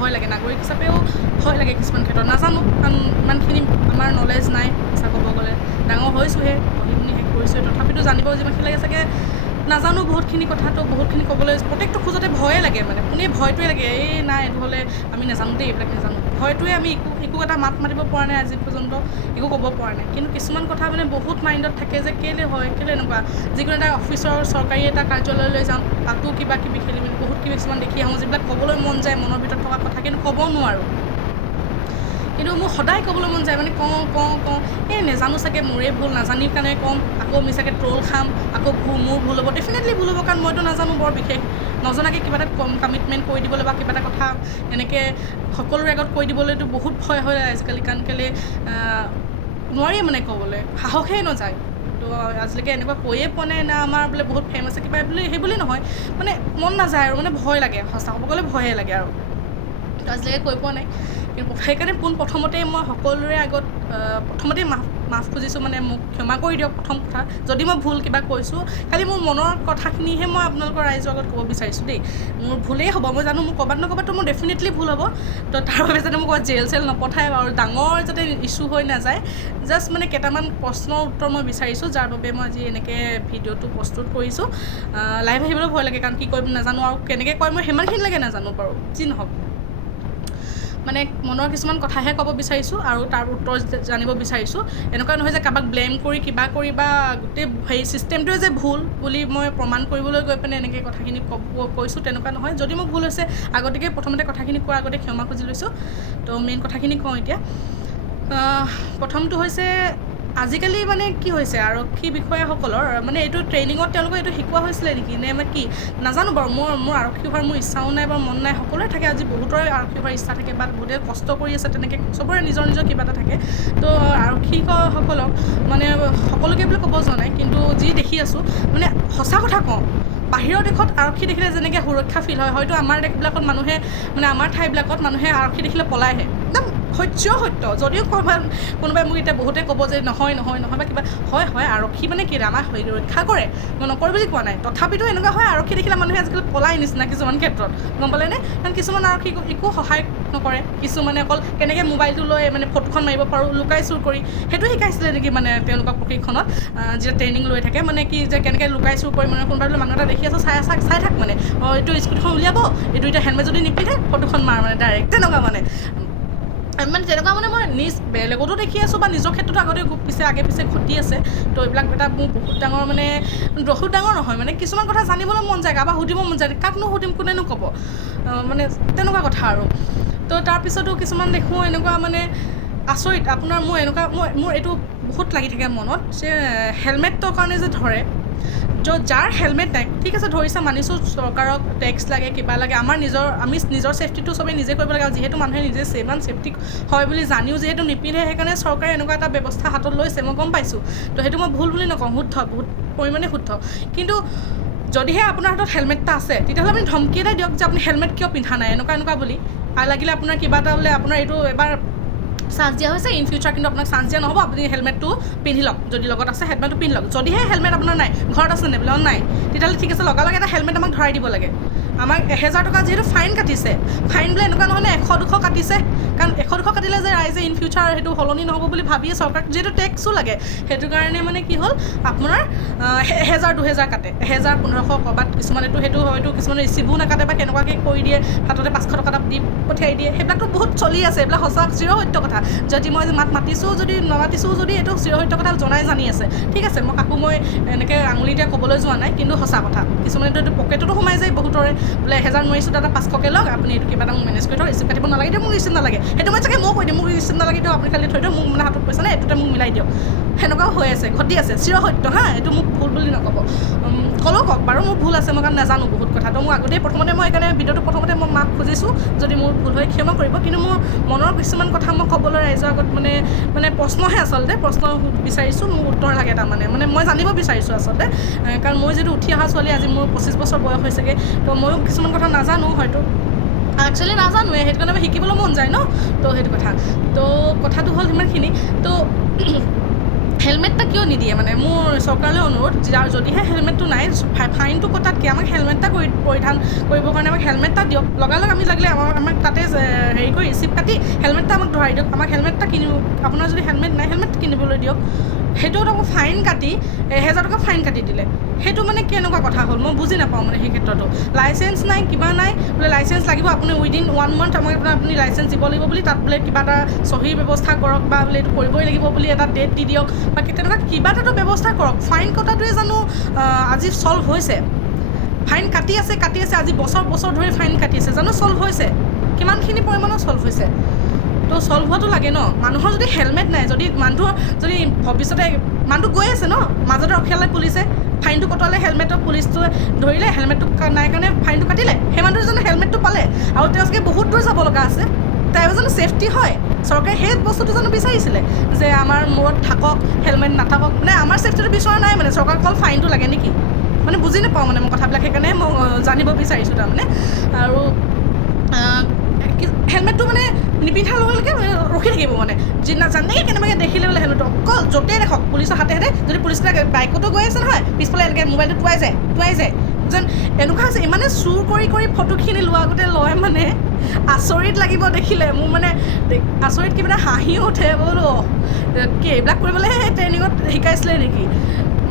ভয় লাগে, নাগৰিক হিচাপেও ভয় লাগে কিছুমান ক্ষেত্ৰত। নাজানো কাৰণ ইমানখিনি আমাৰ নলেজ নাই সঁচা ক'ব গ'লে, ডাঙৰ হৈছোঁহে, পঢ়ি শুনি শেষ কৰিছোঁহে, তথাপিতো জানিব যিমানখিনি লাগে চাগে নাজানো বহুতখিনি কথাটো, বহুতখিনি ক'বলৈ প্ৰত্যেকটো খোজতে ভয়ে লাগে মানে পোনেই ভয়টোৱে লাগে, এই নাই এইটো হ'লে আমি নাজানো দেই, এইবিলাক নাজানো, ভয়টোৱে আমি একো এটা মাত মাতিব পৰা নাই আজি পৰ্যন্ত, একো ক'ব পৰা নাই। কিন্তু কিছুমান কথা মানে বহুত মাইণ্ডত থাকে যে কেলৈ হয়, কেলৈ এনেকুৱা, যিকোনো এটা অফিচৰ চৰকাৰী এটা কাৰ্যালয়লৈ যাওঁ, তাতো কিবা কিবি খেলি মেলি বহুত কিবি কিছুমান দেখি আহোঁ, যিবিলাক ক'বলৈ মন যায় মনৰ ভিতৰত থকা কথা, কিন্তু ক'ব নোৱাৰোঁ। কিন্তু মোৰ সদায় ক'বলৈ মন যায় মানে কওঁ এই নেজানো চাগে, মোৰেই ভুল, নাজানি কাৰণে ক'ম, আকৌ মিছাকৈ ট্ৰল খাম, আকৌ মোৰ ভুল হ'ব, ডেফিনেটলি ভুল হ'ব, কাৰণ মইতো নাজানো বৰ বিশেষ, নজনাকৈ কিবা এটা কমিটমেণ্ট কৰি দিবলৈ বা কিবা এটা কথা এনেকৈ সকলোৰে আগত কৈ দিবলৈতো বহুত ভয় হয় আজিকালি, কাৰণ কেলৈ নোৱাৰি মানে ক'বলৈ, সাহসেই নাযায়। তো আজিলৈকে এনেকুৱা কৈয়ে পোৱা নাই না আমাৰ বোলে বহুত ফেম আছে কিবা বুলি, সেই বুলি নহয়, মানে মন নাযায় আৰু মানে ভয় লাগে, সঁচা ক'ব গ'লে ভয়ে লাগে আৰু, তো আজিলৈকে কৈ পোৱা নাই। কিন্তু সেইকাৰণে পোনপ্ৰথমতেই মই সকলোৰে আগত প্ৰথমতেই মাফ খুজিছোঁ, মানে মোক ক্ষমা কৰি দিয়ক প্ৰথম কথা, যদি মই ভুল কিবা কৈছোঁ, খালি মোৰ মনৰ কথাখিনিহে মই আপোনালোকৰ ৰাইজৰ আগত ক'ব বিচাৰিছোঁ দেই। মোৰ ভুলেই হ'ব, মই জানো মোৰ ক'ৰবাত নক'ৰবাততো মোৰ ডেফিনেটলি ভুল হ'ব, তো তাৰ বাবে যাতে মোক ক'ৰবাত জেল চেল নপঠায় আৰু ডাঙৰ যাতে ইছ্যু হৈ নাযায়, জাষ্ট মানে কেইটামান প্ৰশ্নৰ উত্তৰ মই বিচাৰিছোঁ, যাৰ বাবে মই আজি এনেকৈ ভিডিঅ'টো প্ৰস্তুত কৰিছোঁ। লাইভ আহিবলৈ ভয় লাগে, কাৰণ কি কৰিম নাজানো আৰু কেনেকৈ কয় মই সিমানখিনিলৈকে নাজানো বাৰু, যি নহওক মানে মনৰ কিছুমান কথাহে ক'ব বিচাৰিছোঁ আৰু তাৰ উত্তৰ জানিব বিচাৰিছোঁ। এনেকুৱা নহয় যে কাৰোবাক ব্লেম কৰি কিবা কৰি বা গোটেই হেৰি ছিষ্টেমটোৱে যে ভুল বুলি মই প্ৰমাণ কৰিবলৈ গৈ পিনে এনেকৈ কথাখিনি কৈছোঁ, তেনেকুৱা নহয়। যদি মোৰ ভুল হৈছে আগতীয়াকৈ প্ৰথমতে কথাখিনি কোৱাৰ আগতে ক্ষমা খুজি লৈছোঁ। তো মেইন কথাখিনি কওঁ এতিয়া। প্ৰথমটো হৈছে আজিকালি মানে কি হৈছে আৰক্ষী বিষয়াসকলৰ মানে এইটো ট্ৰেইনিঙত তেওঁলোকক এইটো শিকোৱা হৈছিলে নেকি নে মানে কি নাজানো বাৰু, মোৰ আৰক্ষী হোৱাৰ মোৰ ইচ্ছাও নাই বা মন নাই, সকলোৰে থাকে, আজি বহুতৰে আৰক্ষী হোৱাৰ ইচ্ছা থাকে বা বহুতে কষ্ট কৰি আছে, তেনেকৈ চবৰে নিজৰ কিবা এটা থাকে। তো আৰক্ষীসকলক মানে সকলোকে বুলি ক'ব যোৱা নাই, কিন্তু যি দেখি আছোঁ মানে সঁচা কথা কওঁ, বাহিৰৰ দেশত আৰক্ষী দেখিলে যেনেকৈ সুৰক্ষা ফিল হয়, হয়তো আমাৰ দেশবিলাকত মানুহে মানে আমাৰ ঠাইবিলাকত মানুহে আৰক্ষী দেখিলে পলাইহে, একদম সত্য। যদিও কোনোবাই মোক এতিয়া বহুতে ক'ব যে নহয় বা কিবা হয় আৰক্ষী মানে কি আমাক ৰক্ষা কৰে, মই নকৰোঁ বুলি কোৱা নাই, তথাপিতো এনেকুৱা হয় আৰক্ষী দেখিলে মানুহে আজিকালি পলাই নিচিনা কিছুমান ক্ষেত্ৰত, গম পালেনে? কাৰণ কিছুমান আৰক্ষী একো সহায় নকৰে, কিছুমানে অকল কেনেকৈ মোবাইলটো লৈ মানে ফটোখন মাৰিব পাৰোঁ লুকাই চুৰ কৰি, সেইটো শিকাইছিলে নেকি মানে তেওঁলোকক প্ৰশিক্ষণত, যেতিয়া ট্ৰেইনিং লৈ থাকে, মানে কি যে কেনেকৈ লুকাই চুৰ কৰি মানে কোনোবা মানুহ এটা দেখি আছোঁ চাই থাক মানে, এইটো স্কুটিখন উলিয়াব, এইটো এতিয়া হেলমেট যদি নিপিন্ধে ফটোখন মাৰ মানে ডাইৰেক্ট, তেনেকুৱা মানে তেনেকুৱা মানে মই বেলেগতো দেখি আছোঁ বা নিজৰ ক্ষেত্ৰতো আগতে আগে পিছে ঘটি আছে। তো এইবিলাক এটা মোৰ বহুত ডাঙৰ মানে বহুত ডাঙৰ নহয় মানে কিছুমান কথা জানিবলৈ মন যায়, কাৰোবাক সুধিব মন যায়, কাকনো সুধিম কোনেনো ক'ব, মানে তেনেকুৱা কথা আৰু। তো তাৰপিছতো কিছুমান দেখোঁ এনেকুৱা মানে আচৰিত, আপোনাৰ মোৰ এইটো বহুত লাগি থাকে মনত যে হেলমেটৰ কাৰণে যে ধৰে, যাৰ হেলমেট নাই ঠিক আছে ধৰিছে মানিছোঁ, চৰকাৰক টেক্স লাগে কিবা লাগে, আমি নিজৰ ছেফটিটো চবেই নিজে কৰিব লাগে, আৰু যিহেতু মানুহে নিজে ইমান ছেফটি হয় বুলি জানিও যিহেতু নিপিন্ধে, সেইকাৰণে চৰকাৰে এনেকুৱা এটা ব্যৱস্থা হাতত লৈছে, মই গম পাইছোঁ। তো সেইটো মই ভুল বুলি নকওঁ, শুদ্ধ, বহুত পৰিমাণে শুদ্ধ। কিন্তু যদিহে আপোনাৰ হাতত হেলমেট এটা আছে, তেতিয়াহ'লে আপুনি ধমকি এটা দিয়ক যে আপুনি হেলমেট কিয় পিন্ধা নাই এনেকুৱা বুলি, আৰু লাগিলে আপোনাৰ কিবা এটা বোলে আপোনাৰ এইটো এবাৰ চান্স দিয়া হৈছে, ইন ফিউচাৰ কিন্তু আপোনাক চান্স দিয়া নহ'ব, আপুনি হেলমেটটো পিন্ধি লওক, যদি লগত আছে হেলমেটটো পিন্ধি লওক। যদিহে হেলমেট আপোনাৰ নাই, ঘৰত আছে নে বোলে নাই, তেতিয়াহ'লে ঠিক আছে লগালগ এটা হেলমেট আমাক ধৰাই দিব লাগে। আমাক 1000 টকা যিহেতু ফাইন কাটিছে, ফাইন বোলে এনেকুৱা নহয় নে 100-200 কাটিছে, কাৰণ 100-200 কাটিলে যে ৰাইজে ইন ফিউচাৰ সেইটো সলনি নহ'ব বুলি ভাবিয়ে চৰকাৰক যিহেতু টেক্সো লাগে, সেইটো কাৰণে মানে কি হ'ল আপোনাৰ 1000-2000 কাটে, 1000-1500 ক'ৰবাত কিছুমানেতো সেইটো হয়তো কিছুমানে ৰিচিভো নাকাটে বা কেনেকুৱাকৈ কৰি দিয়ে, হাততে 500 টকা এটা দি পঠিয়াই দিয়ে, সেইবিলাকতো বহুত চলি আছে, এইবিলাক সঁচা চিৰসত্য কথা। যদি মই মাতিছোঁ যদি নামাতিছোঁ যদি এইটো চিৰসত্য কথা জনাই জানি আছে, ঠিক আছে, মই কাকো মই এনেকৈ আঙুলিতে ক'বলৈ যোৱা নাই, কিন্তু সঁচা কথা। কিছুমানেতো এইটো পকেটতো সোমাই যায় বহুতৰে, বোলে 1000 নোৱাৰিছোঁ দাদা 500কৈ লওক, আপুনি এইটো কিবা এটা মোক মেনেজ কৰি থওক, ৰিচিপ্ট কাটিব নালাগে দিয়ক, মোক ৰিচিপ্ট নালাগে, সেইটো মই চাগে মই কৈ দিম মোক ৰিচিপ্ট নালাগে দিয়ক, আপুনি খালি থৈ দিয়ক, মোক মানে হাতত পইচা নাই, এইটোতে মোক মিলাই দিয়ক, সেনেকুৱাও হৈ আছে, ঘটি আছে, চিৰসত্য হা, এইটো মোক ভুল বুলি নক'ব, ক'লেও কওক বাৰু মোৰ ভুল আছে, মই কাৰণ নাজানো বহুত কথা। তো মোক আগতেই প্ৰথমতে মই সেইকাৰণে ভিডিঅ'টো প্ৰথমতে মই মাফ খুজিছোঁ, যদি মোৰ ভুল হয় ক্ষমা কৰিব, কিন্তু মোৰ মনৰ কিছুমান কথা মই ক'বলৈ ৰাইজৰ আগত মানে প্ৰশ্নহে আচলতে, প্ৰশ্ন বিচাৰিছোঁ, মোক উত্তৰ লাগে তাৰমানে, মই জানিব বিচাৰিছোঁ আচলতে, কাৰণ মই যিটো উঠি অহা ছোৱালী, আজি মোৰ 25 বছৰ বয়স হৈছেগৈ, তো ময়ো কিছুমান কথা নাজানো, হয়তো একচুৱেলি নাজানোৱে, সেইটো কাৰণে শিকিবলৈ মন যায় ন, তো সেইটো কথা। তো কথাটো হ'ল সিমানখিনি। তো হেলমেটটা কিয় নিদিয়ে মানে মোৰ চৰকাৰলৈ অনুৰোধ যদিহে হেলমেটটো নাই ফাইনটো কটাতকৈ আমাক হেলমেট এটা পৰিধান কৰিবৰ কাৰণে আমাক হেলমেট এটা দিয়ক লগালগ আমি লাগিলে আমাক তাতে হেৰি কৰি ৰিচিপ্ট কাটি হেলমেট এটা আমাক ধৰাই দিয়ক আমাক হেলমেট এটা কিনিব আপোনাৰ যদি হেলমেট নাই হেলমেট কিনিবলৈ দিয়ক সেইটোত আকৌ ফাইন কাটি 1000 টকা ফাইন কাটি দিলে সেইটো মানে কেনেকুৱা কথা হ'ল মই বুজি নাপাওঁ মানে সেই ক্ষেত্ৰতো লাইচেঞ্চ নাই কিবা নাই বোলে লাইচেঞ্চ লাগিব আপুনি উইদিন 1 মান্থ আমাক আপুনি লাইচেঞ্চ দিব লাগিব বুলি তাত বোলে কিবা এটা চহীৰ ব্যৱস্থা কৰক বা বোলে এইটো কৰিবই লাগিব বুলি এটা ডেট দি দিয়ক বা তেনেকুৱা কিবা এটাতো ব্যৱস্থা কৰক ফাইন কটাটোৱে জানো আজি চল্ভ হৈছে ফাইন কাটি আছে আজি বছৰ ধৰি ফাইন কাটি আছে জানো চল্ভ হৈছে কিমানখিনি পৰিমাণৰ চল্ভ হৈছে তো চল্ভ হোৱাটো লাগে ন মানুহৰ যদি হেলমেট নাই যদি মানুহৰ যদি ভৱিষ্যতে মানুহটো গৈ আছে ন মাজতে ৰখিয়ালে পুলিচে ফাইনটো কটালে হেলমেটৰ পুলিচটোৱে ধৰিলে হেলমেটটো নাই কাৰণে ফাইনটো কাটিলে সেই মানুহটো জানো হেলমেটটো পালে আৰু তেওঁ চাগে বহুত দূৰ যাব লগা আছে তেওঁ জানো ছেফটি হয় চৰকাৰে সেই বস্তুটো জানো বিচাৰিছিলে যে আমাৰ মূৰত থাকক হেলমেট নাথাকক মানে আমাৰ ছেফটিটো বিচৰা নাই মানে চৰকাৰক অকল ফাইনটো লাগে নেকি মানে বুজি নাপাওঁ মানে মই কথাবিলাক সেইকাৰণে মই জানিব বিচাৰিছোঁ তাৰমানে আৰু হেলমেটটো মানে নিপিন্ধাৰ লগে লগে ৰখি থাকিব মানে যি নাজানে কেনেবাকৈ দেখিলে বোলে হেলমেটটো অকল য'তেই দেখক পুলিচৰ হাতে যদি পুলিচবিলাক বাইকতো গৈ আছে নহয় পিছফালে এনেকৈ মোবাইলটো টুৱাই যায় যেন এনেকুৱা হৈছে ইমানে চুৰ কৰি ফটোখিনি লোৱা আগতে লয় মানে আচৰিত লাগিব দেখিলে মোৰ মানে আচৰিত কিবা এটা হাঁহিও উঠে বোলো কি এইবিলাক কৰিবলৈহে ট্ৰেইনিঙত শিকাইছিলে নেকি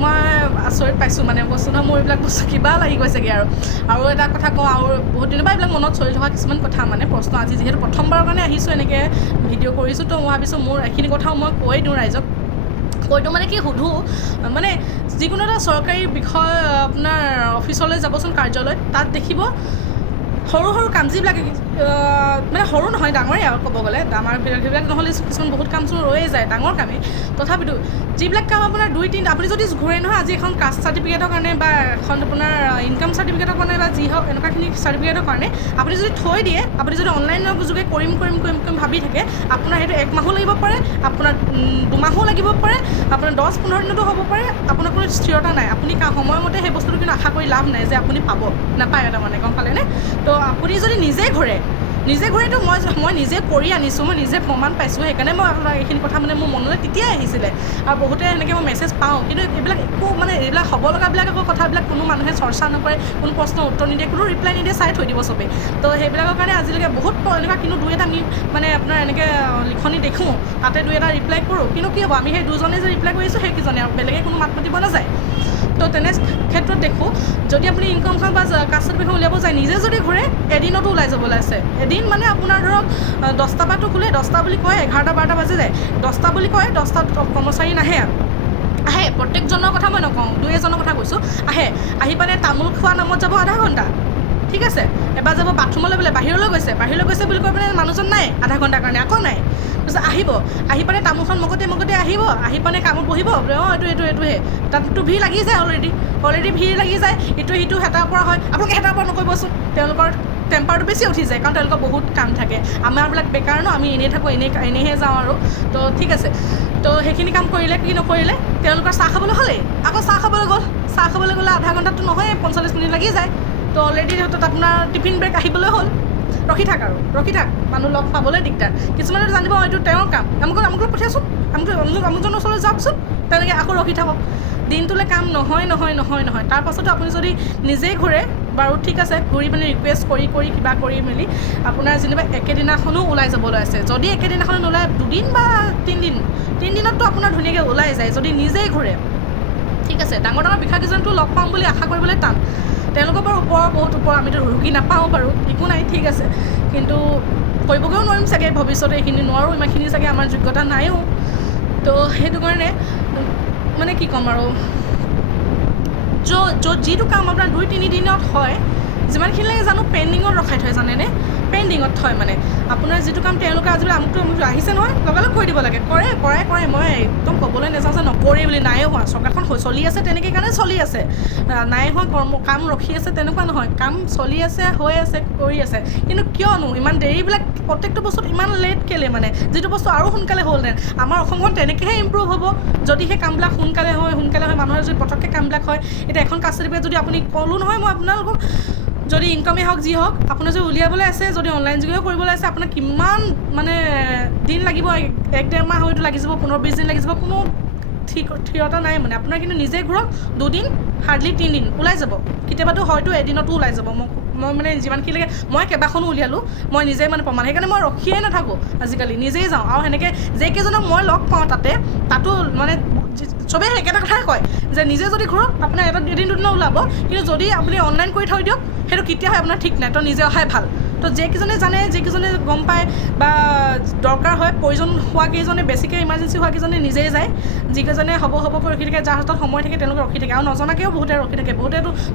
মই আচৰিত পাইছোঁ মানে বস্তু নহয় মোৰ এইবিলাক বস্তু কিবা লাগি গৈছেগৈ আৰু এটা কথা কওঁ আৰু বহুত দিনৰ পৰা এইবিলাক মনত চলি থকা কিছুমান কথা মানে প্ৰশ্ন আজি যিহেতু প্ৰথমবাৰৰ কাৰণে আহিছোঁ এনেকৈ ভিডিঅ' কৰিছোঁ তো মই ভাবিছোঁ মোৰ এইখিনি কথাও মই কৈ দিওঁ ৰাইজক কৈ দিওঁ মানে কি সোধোঁ মানে যিকোনো এটা চৰকাৰী বিষয় আপোনাৰ অফিচলৈ যাবচোন কাৰ্যালয়ত তাত দেখিব সৰু কাম যিবিলাক মানে সৰু নহয় ডাঙৰেই আৰু ক'ব গ'লে আমাৰ সেইবিলাক নহ'লে কিছুমান বহুত কাম চোন ৰৈয়ে যায় ডাঙৰ কামেই তথাপিতো যিবিলাক কাম আপোনাৰ 2-3 আপুনি যদি ঘূৰে নহয় আজি এখন কাষ্ট চাৰ্টিফিকেটৰ কাৰণে বা এখন আপোনাৰ ইনকাম চাৰ্টিফিকেটৰ কাৰণে বা যি হওক এনেকুৱাখিনি চাৰ্টিফিকেটৰ কাৰণে আপুনি যদি থৈ দিয়ে আপুনি যদি অনলাইনৰ যোগে কৰিম ভাবি থাকে আপোনাৰ সেইটো 1 মাহো লাগিব পাৰে আপোনাৰ 2 মাহো লাগিব পাৰে আপোনাৰ 10-15 দিনতো হ'ব পাৰে আপোনাৰ কোনো স্থিৰতা নাই আপুনি সময়মতে সেই বস্তুটো কিন্তু আশা কৰি লাভ নাই যে আপুনি পাব নাপায় এটা মানে গম পালেনে তো আপুনি যদি নিজে ঘূৰেতো মই নিজে কৰি আনিছোঁ মই নিজে প্ৰমাণ পাইছোঁ সেইকাৰণে মই আপোনাক এইখিনি কথা মানে মোৰ মনলৈ তেতিয়াই আহিছিলে আৰু বহুতে এনেকৈ মই মেছেজ পাওঁ কিন্তু এইবিলাক একো মানে এইবিলাক হ'ব লগাবিলাক আকৌ কথাবিলাক কোনো মানুহে চৰ্চা নকৰে কোনো প্ৰশ্নৰ উত্তৰ নিদিয়ে কোনো ৰিপ্লাই নিদিয়ে চাই থৈ দিব চবেই তো সেইবিলাকৰ কাৰণে আজিলৈকে বহুত এনেকুৱা কিন্তু 2-এটা আমি মানে আপোনাৰ এনেকৈ লিখনি দেখোঁ তাতে 2-এটা ৰিপ্লাই কৰোঁ কিন্তু কি হ'ব আমি সেই 2জনে যে ৰিপ্লাই কৰিছোঁ সেইকেইজনে আৰু বেলেগে কোনো মাত মাতিব নাযায় তো তেনে ক্ষেত্ৰত দেখোঁ যদি আপুনি ইনকামখন বা কাষ্ট চাৰ্টিফিকেটখন উলিয়াব যায় নিজে যদি ঘূৰে এদিনতো ওলাই যাবলৈ আছে এদিন মানে আপোনাৰ ধৰক 10টা পৰাতো খোলে 10টা বুলি কয় 11-12টা বাজি যায় 10টা বুলি কয় 10টা কৰ্মচাৰী নাহে আহে প্ৰত্যেকজনৰ কথা মই নকওঁ 2-এজনৰ কথা কৈছোঁ আহি পানে তামোল খোৱা নামত যাব আধা ঘণ্টা ঠিক আছে এবাৰ যাব বাথৰুমলৈ বোলে বাহিৰলৈ গৈছে বুলি কৈ পেলাই মানুহজন নাই আধা ঘণ্টাৰ কাৰণে আকৌ নাই তাৰপিছত আহি পানে তামোলখন মগতে আহি পানে কামত বহিব এইটোহে তাততো ভিৰ লাগি যায় অলৰেডি ভিৰ লাগি যায় ইটো হেতাৰ পৰা হয় আপোনালোকে হেতাৰ পৰা নকৰিবচোন তেওঁলোকৰ টেম্পাৰটো বেছি উঠি যায় কাৰণ তেওঁলোকৰ বহুত কাম থাকে আমাৰবিলাক বেকাৰ ন আমি এনেই থাকোঁ এনেহে যাওঁ আৰু তো ঠিক আছে তো সেইখিনি কাম কৰিলে কি নকৰিলে তেওঁলোকৰ চাহ খাবলৈ হ'লেই আকৌ চাহ খাবলৈ গ'লে আধা ঘণ্টাটো নহয় 45 মিনিট লাগি যায় তো অলৰেডি সিহঁতত আপোনাৰ টিফিন ব্ৰেক আহিবলৈ হ'ল ৰখি থাক মানুহ লগ পাবলৈ দিগদাৰ কিছুমানে জানিব এইটো তেওঁৰ কাম আমুক পঠিয়াচোন আমুকজনৰ ওচৰলৈ যাওকচোন তেনেকৈ আকৌ ৰখি থাকক দিনটোলৈ কাম নহয় তাৰ পাছতো আপুনি যদি নিজেই ঘূৰে বাৰু ঠিক আছে ঘূৰি মানে ৰিকুৱেষ্ট কৰি কিবা কৰি মেলি আপোনাৰ যেনিবা একেদিনাখনো ওলাই যাবলৈ আছে যদি একেদিনাখনো নোলায় 2 দিন বা 3 দিনততো আপোনাৰ ধুনীয়াকৈ ওলাই যায় যদি নিজেই ঘূৰে ঠিক আছে ডাঙৰ বিষয়াকেইজনটো লগ পাম বুলি আশা কৰিবলৈ টান তেওঁলোকৰ বাৰু বহুত ওপৰ আমিতো ৰুকি নাপাওঁ বাৰু একো নাই ঠিক আছে কিন্তু কৰিবগৈও নোৱাৰিম চাগে ভৱিষ্যতে এইখিনি নোৱাৰোঁ ইমানখিনি চাগে আমাৰ যোগ্যতা নাইও তো সেইটো কাৰণে মানে কি ক'ম আৰু যিটো কাম আপোনাৰ 2-3 দিনত হয় যিমানখিনি লাগে জানো পেণ্ডিঙত ৰখাই থয় জানেনে পেণ্ডিঙত থয় মানে আপোনাৰ যিটো কাম তেওঁলোকে আজিলৈ আমুকটো আহিছে নহয় লগালগ কৰি দিব লাগে কৰে মই একদম ক'বলৈ নাযাওঁ যে নকৰে বুলি নাই হোৱা চৰকাৰখন চলি আছে তেনেকৈ কাৰণে চলি আছে নাই হোৱা কাম ৰখি আছে তেনেকুৱা নহয় কাম চলি আছে হৈ আছে কৰি আছে কিন্তু কিয়নো ইমান দেৰিবিলাক প্ৰত্যেকটো বস্তুত ইমান লেট কেলে মানে যিটো বস্তু আৰু সোনকালে হ'লহেঁতেন আমাৰ অসমখন তেনেকৈহে ইম্প্ৰুভ হ'ব যদি সেই কামবিলাক সোনকালে হয় মানুহৰ যদি পটককৈ কামবিলাক হয় এতিয়া এখন কাষ্ট চাৰ্টিফিকেট যদি আপুনি ক'লোঁ নহয় মই আপোনালোকক যদি ইনকামেই হওক যি হওক আপোনাৰ যদি উলিয়াবলৈ আছে যদি অনলাইন যোগেও কৰিবলৈ আছে আপোনাৰ কিমান মানে দিন লাগিব 1-1.5 মাহ হয়তো লাগি যাব 15-20 দিন লাগি যাব কোনো থিৰতা নাই মানে আপোনাৰ কিন্তু নিজে ঘূৰক 2 দিন হাৰ্ডলি 3 দিন ওলাই যাব কেতিয়াবাতো হয়তো এদিনতো ওলাই যাব মই মানে যিমানখিনিলৈকে মই কেইবাখনো উলিয়ালোঁ মই নিজে মানে প্ৰমাণ সেইকাৰণে মই ৰখিয়ে নাথাকোঁ আজিকালি নিজেই যাওঁ আৰু সেনেকৈ যেইকেইজনক মই লগ পাওঁ তাতো মানে চবেই একেটা কথাই কয় যে নিজে যদি ঘূৰক আপোনাৰ এদিন 2 দিন ওলাব কিন্তু যদি আপুনি অনলাইন কৰি থৈ দিয়ক সেইটো কেতিয়া হয় আপোনাৰ ঠিক নাই তো নিজে অহাই ভাল তো যেইকেইজনে জানে যিকেইজনে গম পায় বা দৰকাৰ হয় প্ৰয়োজন হোৱা কেইজনে বেছিকৈ ইমাৰ্জেঞ্চি হোৱা কেইজনে নিজেই যায় যিকেইজনে হ'ব কৰি ৰখি থাকে যাৰ হাতত সময় থাকে তেওঁলোকে ৰখি থাকে আৰু নজনাকৈও বহুতে ৰখি থাকে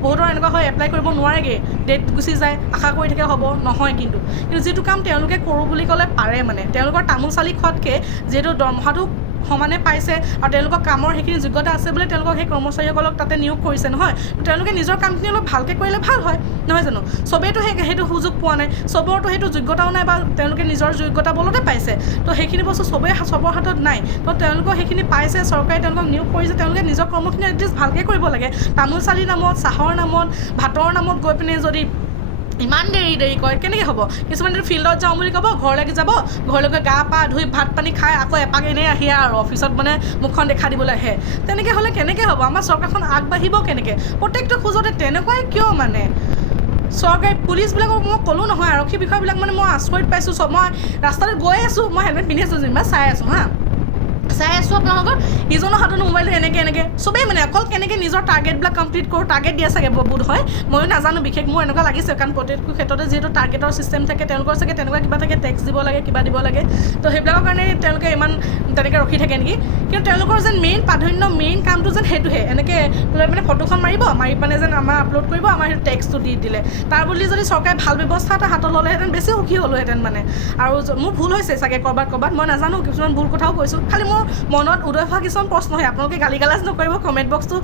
বহুতৰ এনেকুৱা হয় এপ্লাই কৰিব নোৱাৰেগৈ ডেট গুচি যায় আশা কৰি থাকে হ'ব নহয় কিন্তু যিটো কাম তেওঁলোকে কৰোঁ বুলি ক'লে পাৰে মানে তেওঁলোকৰ তামোল চালি খোৱাতকৈ যিহেতু দৰমহাটো সমানে পাইছে আৰু তেওঁলোকৰ কামৰ সেইখিনি যোগ্যতা আছে বুলি তেওঁলোকক সেই কৰ্মচাৰীসকলক তাতে নিয়োগ কৰিছে নহয় তেওঁলোকে নিজৰ কামখিনি অলপ ভালকৈ কৰিলে ভাল হয় নহয় জানো চবেইতো সেইটো সুযোগ পোৱা নাই চবৰতো সেইটো যোগ্যতাও নাই বা তেওঁলোকে নিজৰ যোগ্যতা বলতে পাইছে তো সেইখিনি বস্তু চবৰ হাতত নাই তো তেওঁলোকক সেইখিনি পাইছে চৰকাৰে তেওঁলোকক নিয়োগ কৰিছে তেওঁলোকে নিজৰ কৰ্মখিনি এটলিষ্ট ভালকৈ কৰিব লাগে তামোল চালিৰ নামত চাহৰ নামত ভাতৰ নামত গৈ পিনে যদি ইমান দেৰি কয় কেনেকৈ হ'ব কিছুমানে ফিল্ডত যাওঁ বুলি ক'ব ঘৰলৈকে যাব ঘৰলৈকে গা পা ধুই ভাত পানী খাই আকৌ এপাক এনেই আহি আৰু অফিচত মানে মুখখন দেখা দিবলৈ আহে তেনেকৈ হ'লে কেনেকৈ হ'ব আমাৰ চৰকাৰখন আগবাঢ়িব কেনেকৈ প্ৰত্যেকটো খোজতে তেনেকুৱাই কিয় মানে চৰকাৰী পুলিচবিলাকক মই ক'লোঁ নহয় আৰক্ষী বিষয়বিলাক মানে মই আচৰিত পাইছোঁ মই ৰাস্তাত গৈ আছোঁ মই হেলমেট পিন্ধি আছোঁ যেনিবা চাই আছোঁ আপোনালোকৰ ইজনৰ হাতত মোবাইলটো এনেকৈ চবেই মানে অকল কেনেকৈ নিজৰ টাৰ্গেটবিলাক কমপ্লিট কৰোঁ টাৰ্গেট দিয়া চাগে বোধ হয় ময়ো নাজানো বিশেষ মোৰ এনেকুৱা লাগিছে কাৰণ প্ৰত্যেকটো ক্ষেত্ৰতে যিহেতু টাৰ্গেটৰ ছিষ্টেম থাকে তেওঁলোকৰ চাগে তেনেকুৱা কিবা থাকে টেক্স দিব লাগে কিবা দিব লাগে তো সেইবিলাকৰ কাৰণে তেওঁলোকে ইমান তেনেকৈ ৰখি থাকে নেকি কিন্তু তেওঁলোকৰ যেন মেইন কামটো যেন সেইটোহে এনেকৈ মানে ফটোখন মাৰি পিনে যেন আমাৰ আপলোড কৰিব আমাৰ সেইটো টেক্সটো দি দিলে তাৰ বুলি যদি চৰকাৰে ভাল ব্যৱস্থা এটা হাতত ল'লেহেঁতেন বেছি সুখী হ'লোহেঁতেন মানে আৰু মোৰ ভুল হৈছে চাগে ক'ৰবাত মই নাজানো কিছুমান ভুল কথাও কৈছোঁ খালি মোৰ মনত উদয় হোৱা কিছুমান প্ৰশ্ন হয় আপোনালোকে গালাজ নকৰিব কমেণ্ট বক্সটো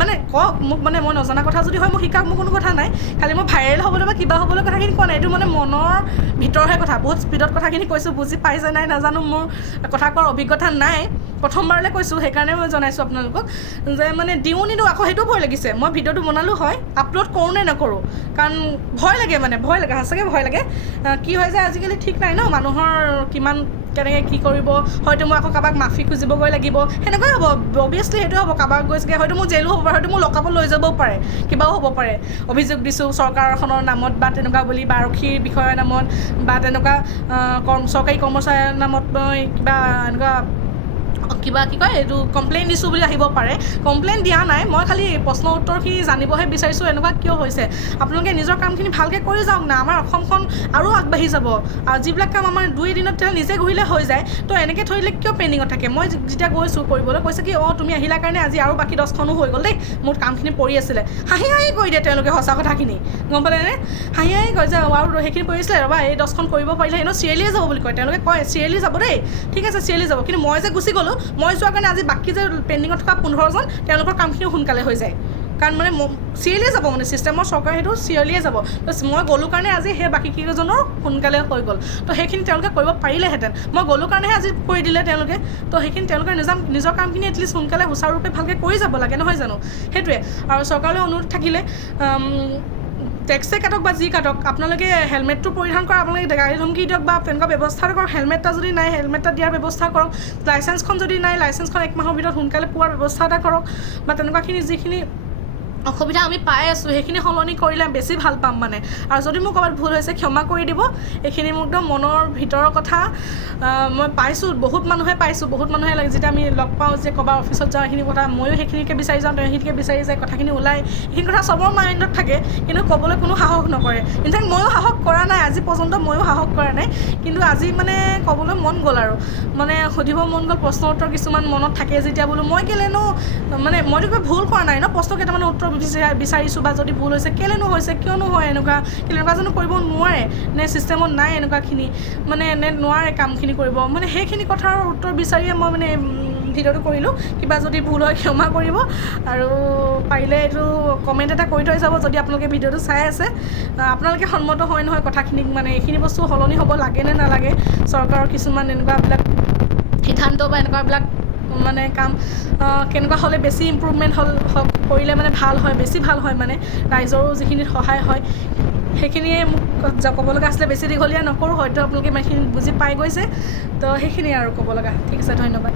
মানে কওক মোক মানে মই নজনা কথা যদি হয় মোক শিকাওক মোৰ কোনো কথা নাই খালি মই ভাইৰেল হ'বলৈ বা কিবা হ'বলৈ কথাখিনি কোৱা নাই এইটো মানে মনৰ ভিতৰহে কথা বহুত স্পীডত কথাখিনি কৈছোঁ বুজি পাইছে নাই নাজানো মোৰ কথা কোৱাৰ অভিজ্ঞতা নাই প্ৰথমবাৰলৈ কৈছোঁ সেইকাৰণে মই জনাইছোঁ আপোনালোকক যে মানে দিওঁ নিদিওঁ আকৌ সেইটোও ভয় লাগিছে মই ভিডিঅ'টো বনালোঁ হয় আপলোড কৰোঁ নে নকৰোঁ কাৰণ ভয় লাগে সঁচাকৈ ভয় লাগে কি হয় যে আজিকালি ঠিক নাই ন মানুহৰ কিমান কেনেকৈ কি কৰিব হয়তো মই আকৌ কাৰোবাক মাফি খুজিবগৈ লাগিব সেনেকুৱাই হ'ব অভিয়াছলি সেইটোৱে হ'ব কাৰোবাক গৈছেগৈ হয়তো মোৰ জেলো হ'ব পাৰে হয়তো মোৰ লকআপত লৈ যাবও পাৰে কিবাও হ'ব পাৰে অভিযোগ দিছোঁ চৰকাৰখনৰ নামত বা তেনেকুৱা বুলি বা আৰক্ষী বিষয়াৰ নামত বা তেনেকুৱা চৰকাৰী কৰ্মচাৰীৰ নামত মই কিবা কি কয় এইটো কমপ্লেইন দিছোঁ বুলি আহিব পাৰে কমপ্লেইন দিয়া নাই মই খালি প্ৰশ্ন উত্তৰখিনি জানিবহে বিচাৰিছোঁ এনেকুৱা কিয় হৈছে আপোনালোকে নিজৰ কামখিনি ভালকৈ কৰি যাওক না আমাৰ অসমখন আৰু আগবাঢ়ি যাব আৰু যিবিলাক কাম আমাৰ 2 দিনত তেওঁ নিজে ঘূৰিলে হৈ যায় তো এনেকৈ থৈ দিলে কিয় পেণ্ডিঙত থাকে মই যেতিয়া গৈছোঁ কৰিবলৈ কৈছে কি তুমি আহিলা কাৰণে আজি আৰু বাকী 10খনো হৈ গ'ল দেই মোৰ কামখিনি পৰি আছিলে হাঁহি কৈ দিয়ে তেওঁলোকে সঁচা কথাখিনি গম পালেনে হাঁহি কয় যে আৰু সেইখিনি পৰি আছিলে ৰ'বা এই 10খন কৰিব পাৰিলে এনেও চিৰিয়েলিয়ে যাব বুলি কয় তেওঁলোকে কয় চিৰিয়েলি যাব দেই ঠিক আছে চিৰিয়েলি যাব কিন্তু মই যে গুচি গ'লোঁ মই যোৱাৰ কাৰণে আজি বাকী যে পেণ্ডিঙত থকা 15জন তেওঁলোকৰ কামখিনি সোনকালে হৈ যায় কাৰণ মানে চিৰিয়েলিয়ে যাব মানে চিষ্টেমৰ চৰকাৰে সেইটো চিৰিয়েলিয়ে যাব তো মই গ'লোঁ কাৰণে আজি সেই বাকী কেইজনৰ সোনকালে হৈ গ'ল তো সেইখিনি তেওঁলোকে কৰিব পাৰিলেহেঁতেন মই গ'লোঁ কাৰণেহে আজি কৰি দিলে তেওঁলোকে তো সেইখিনি তেওঁলোকে নিজৰ কামখিনি এটলিষ্ট সোনকালে সুচাৰুৰূপে ভালকৈ কৰি যাব লাগে নহয় জানো সেইটোৱে আৰু চৰকাৰলৈ অনুৰোধ থাকিলে টেক্সে কাটক বা যি কাটক আপোনালোকে হেলমেটটো পৰিধান কৰা আপোনালোকে গাড়ী ধমকি দিয়ক বা তেনেকুৱা ব্যৱস্থা কৰক হেলমেট এটা যদি নাই হেলমেট এটা দিয়াৰ ব্যৱস্থা কৰক লাইচেঞ্চখন যদি নাই লাইচেঞ্চখন 1 মাহৰ ভিতৰত সোনকালে পোৱাৰ ব্যৱস্থা এটা কৰক বা তেনেকুৱাখিনি যিখিনি অসুবিধা আমি পাই আছোঁ সেইখিনি সলনি কৰিলে বেছি ভাল পাম মানে আৰু যদি মোৰ ক'ৰবাত ভুল হৈছে ক্ষমা কৰি দিব এইখিনি মোৰ একদম মনৰ ভিতৰৰ কথা মই পাইছোঁ বহুত মানুহে লাগে যেতিয়া আমি লগ পাওঁ যে ক'ৰবাত অফিচত যাওঁ এইখিনি কথা ময়ো সেইখিনিকে বিচাৰি যাওঁ সেইখিনিকে বিচাৰি যায় কথাখিনি ওলাই এইখিনি কথা চবৰ মাইণ্ডত থাকে কিন্তু ক'বলৈ কোনো সাহস নকৰে ইনফেক্ট ময়ো সাহস কৰা নাই আজি পৰ্যন্ত ময়ো সাহস কৰা নাই কিন্তু আজি মানে ক'বলৈ মন গ'ল আৰু মানে সুধিব মন গ'ল প্ৰশ্ন উত্তৰ কিছুমান মনত থাকে যেতিয়া বোলো মই কেলেনো মানে মইতো কিবা ভুল কৰা নাই ন প্ৰশ্ন কেইটামান উত্তৰ বিচাৰিছোঁ বা যদি ভুল হৈছে কেলেনো হৈছে কিয়নো হয় এনেকুৱা জানো কৰিব নোৱাৰে নে চিষ্টেমত নাই এনেকুৱাখিনি মানে নে নোৱাৰে কামখিনি কৰিব মানে সেইখিনি কথাৰ উত্তৰ বিচাৰিয়ে মই মানে ভিডিঅ'টো কৰিলোঁ কিবা যদি ভুল হয় ক্ষমা কৰিব আৰু পাৰিলে এইটো কমেণ্ট এটা কৰি থৈ যাব যদি আপোনালোকে ভিডিঅ'টো চাই আছে আপোনালোকে সন্মত হয় নহয় কথাখিনিক মানে এইখিনি বস্তু সলনি হ'ব লাগে নে নালাগে চৰকাৰৰ কিছুমান এনেকুৱাবিলাক সিদ্ধান্ত বা এনেকুৱাবিলাক মানে কাম কেনেকুৱা হ'লে বেছি ইম্প্ৰুভমেণ্ট কৰিলে মানে ভাল হয় বেছি ভাল হয় মানে ৰাইজৰো যিখিনিত সহায় হয় সেইখিনিয়ে মোক ক'ব লগা আছিলে বেছি দীঘলীয়া নকৰোঁ হয়তো আপোনালোকে ইমানখিনি বুজি পাই গৈছে তো সেইখিনিয়ে আৰু ক'ব লগা ঠিক আছে ধন্যবাদ